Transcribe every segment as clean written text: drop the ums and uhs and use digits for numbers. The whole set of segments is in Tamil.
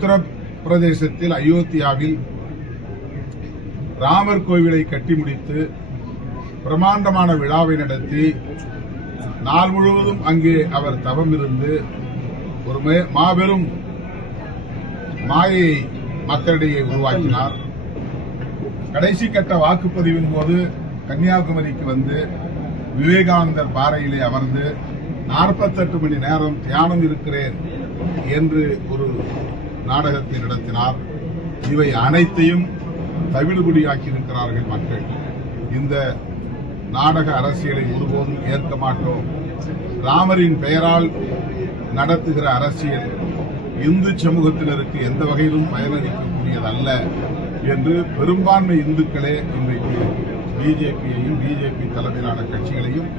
உத்தரப்பிரதேசத்தில் அயோத்தியாவில் ராமர் கோவிலை கட்டி முடித்து பிரமாண்டமான விழாவை நடத்தி நாள் முழுவதும் அங்கே அவர் தவம் இருந்து ஒரு மாபெரும் மாயையை மக்களிடையே உருவாக்கினார். கடைசி கட்ட வாக்குப்பதிவின் போது கன்னியாகுமரிக்கு வந்து விவேகானந்தர் பாறையிலே அமர்ந்து 48 மணி நேரம் தியானம் இருக்கிறேன் என்று ஒரு நாடகத்தை நடத்தினார். இவை அனைத்தையும் தவிடுபடியாக்கியிருக்கிறார்கள் மக்கள். இந்த நாடக அரசியலை ஒருபோதும் ஏற்க மாட்டோம். ராமரின் பெயரால் நடத்துகிற அரசியல் இந்து சமூகத்தினருக்கு எந்த வகையிலும் பயனளிக்கக்கூடியதல்ல என்று பெரும்பான்மை இந்துக்களே இன்றைக்கு பிஜேபியையும் பிஜேபி தலைமையிலான கட்சிகளையும்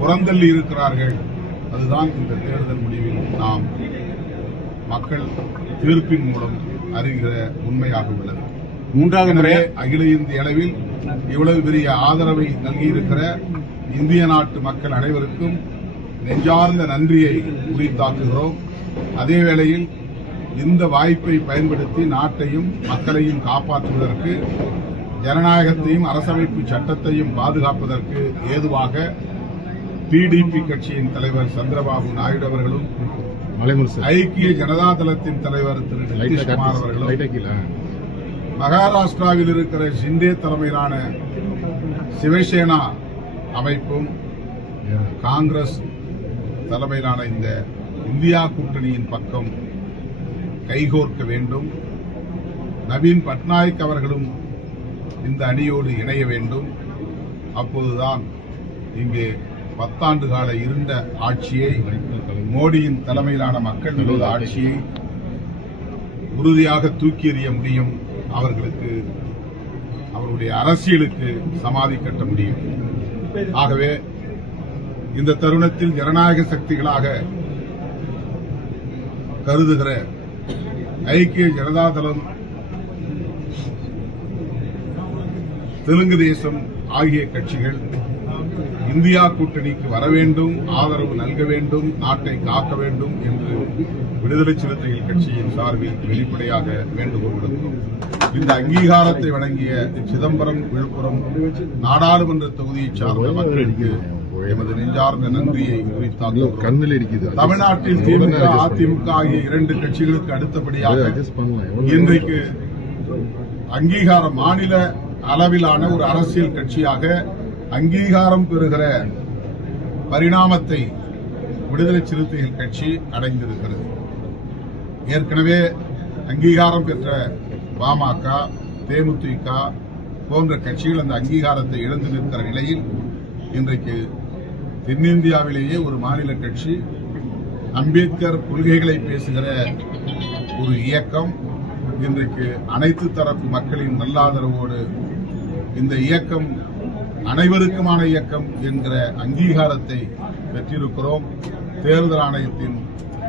புறந்தள்ளி இருக்கிறார்கள். அதுதான் இந்த தேர்தல் முடிவில் நாம் மக்கள் தீர்ப்பின் மூலம் அறிகிற உண்மையாக உள்ளது. மூன்றாவது முறை அகில இந்திய அளவில் இவ்வளவு பெரிய ஆதரவை நல்கியிருக்கிற இந்திய நாட்டு மக்கள் அனைவருக்கும் நெஞ்சார்ந்த நன்றியை உரித்தாக்குகிறோம். அதே வேளையில் இந்த வாய்ப்பை பயன்படுத்தி நாட்டையும் மக்களையும் காப்பாற்றுவதற்கு, ஜனநாயகத்தையும் அரசமைப்பு சட்டத்தையும் பாதுகாப்பதற்கு ஏதுவாக பிடிபி கட்சியின் தலைவர் சந்திரபாபு நாயுடு அவர்களும், ஐக்கிய ஜனதா தளத்தின் தலைவர் திரு நிதிஷ்குமார் அவர்களும், மகாராஷ்டிராவில் இருக்கிற ஷிண்டே தலைமையிலான சிவசேனா அமைப்பும், காங்கிரஸ் தலைமையிலான இந்த இந்தியா கூட்டணியின் பக்கம் கைகோர்க்க வேண்டும். நவீன் பட்நாயக் அவர்களும் இந்த அணியோடு இணைய வேண்டும். அப்போதுதான் இங்கே 10 ஆண்டு கால இருண்ட ஆட்சியை, மோடியின் தலைமையிலான மக்கள் விரோத ஆட்சியை உறுதியாக தூக்கி எறிய முடியும். அவர்களுக்கு, அவருடைய அரசியலுக்கு சமாதி கட்ட முடியும். ஆகவே இந்த தருணத்தில் ஜனநாயக சக்திகளாக கருதுகிற ஐக்கிய ஜனதா தளம், தெலுங்கு தேசம் ஆகிய கட்சிகள் இந்தியா கூட்டணிக்கு வர வேண்டும், ஆதரவு நல்க வேண்டும், நாட்டை காக்க வேண்டும் என்று விடுதலை சிறுத்தைகள் கட்சியின் சார்பில் வெளிப்படையாக வேண்டுகோள் விடுக்கிறோம். இந்த அங்கீகாரத்தை வழங்கிய சிதம்பரம், விழுப்புரம் நாடாளுமன்ற தொகுதியை சார்ந்த மக்களுக்கு எமது நெஞ்சார்ந்த நன்றியை உரித்தாக்குகிறோம். தமிழ்நாட்டில் திமுக, அதிமுக ஆகிய 2 கட்சிகளுக்கு அடுத்தபடியாக இன்றைக்கு அங்கீகாரம், மாநில அளவிலான ஒரு அரசியல் கட்சியாக அங்கீகாரம் பெறுகிற பரிணாமத்தை விடுதலை சிறுத்தைகள் கட்சி அடைந்திருக்கிறது. ஏற்கனவே அங்கீகாரம் பெற்ற பாமக, தேமுதிக போன்ற கட்சிகள் அந்த அங்கீகாரத்தை இழந்து நிற்கிற நிலையில் இன்றைக்கு தென்னிந்தியாவிலேயே ஒரு மாநில கட்சி, அம்பேத்கர் கொள்கைகளை பேசுகிற ஒரு இயக்கம், இன்றைக்கு அனைத்து தரப்பு மக்களின் நல்லாதரவோடு இந்த இயக்கம் அனைவருக்குமான இயக்கம் என்கிற அங்கீகாரத்தை பெற்றிருக்கிறோம். தேர்தல் ஆணையத்தின்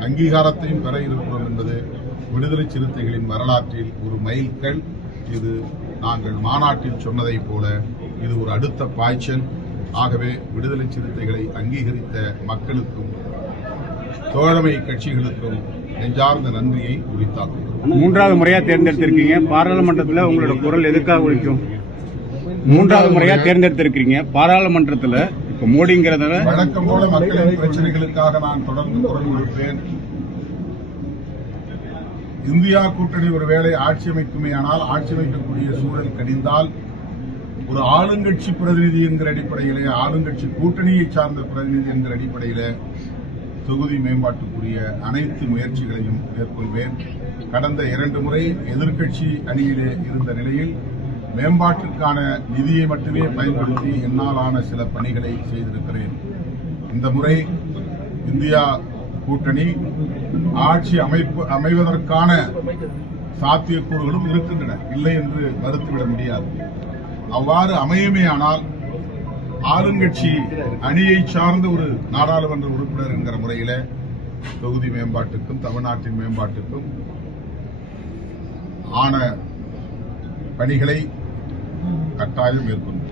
அங்கீகாரத்தையும் பெற இருக்கிறோம் என்பது விடுதலை சிறுத்தைகளின் வரலாற்றில் ஒரு மைல்கல். இது நாங்கள் மாநாட்டில் சொன்னதைப் போல இது ஒரு அடுத்த பாய்ச்சல். ஆகவே விடுதலை சிறுத்தைகளை அங்கீகரித்த மக்களுக்கும் தோழமை கட்சிகளுக்கும் நெஞ்சார்ந்த நன்றியை உரித்தாக்குகிறோம். 3வது முறையா தேர்ந்தெடுத்திருக்கீங்க, பாராளுமன்றத்தில் உங்களோட குரல் எதுக்காக ஒலிக்கும்? 3வது முறையா தேர்ந்தெடுத்திருக்கீங்க, பாராளுமன்றத்தில் இப்ப மோடிங்கிறத வழக்கம் போல மக்களின் பிரச்சனைகளுக்காக நான் தொடர்ந்து குரல் கொடுப்பேன். இந்தியா கூட்டணி ஒருவேளை ஆட்சி அமைக்குமேயானால், ஆட்சி அமைக்கக்கூடிய சூழல் கடிந்தால், ஒரு ஆளுங்கட்சி பிரதிநிதி என்கிற அடிப்படையிலே, ஆளுங்கட்சி கூட்டணியை சார்ந்த பிரதிநிதி என்கிற அடிப்படையிலே தொகுதி மேம்பாட்டுக்குரிய அனைத்து முயற்சிகளையும் மேற்கொள்வேன். கடந்த 2 முறை எதிர்க்கட்சி அணியிலே இருந்த நிலையில் மேம்பாட்டிற்கான நிதியை மட்டுமே பயன்படுத்தி என்னால் ஆன சில பணிகளை செய்திருக்கிறேன். இந்த முறை இந்தியா கூட்டணி ஆட்சி அமைவதற்கான சாத்தியக்கூறுகளும் இருக்கின்றன, இல்லை என்று மறுத்துவிட முடியாது. அவ்வாறு அமையுமேயானால் ஆளுங்கட்சி அணியை சார்ந்த ஒரு நாடாளுமன்ற உறுப்பினர் என்கிற முறையில தொகுதி மேம்பாட்டுக்கும் தமிழ்நாட்டின் மேம்பாட்டுக்கும் ஆன பணிகளை கட்டாயம் மேற்கொள்ளும்.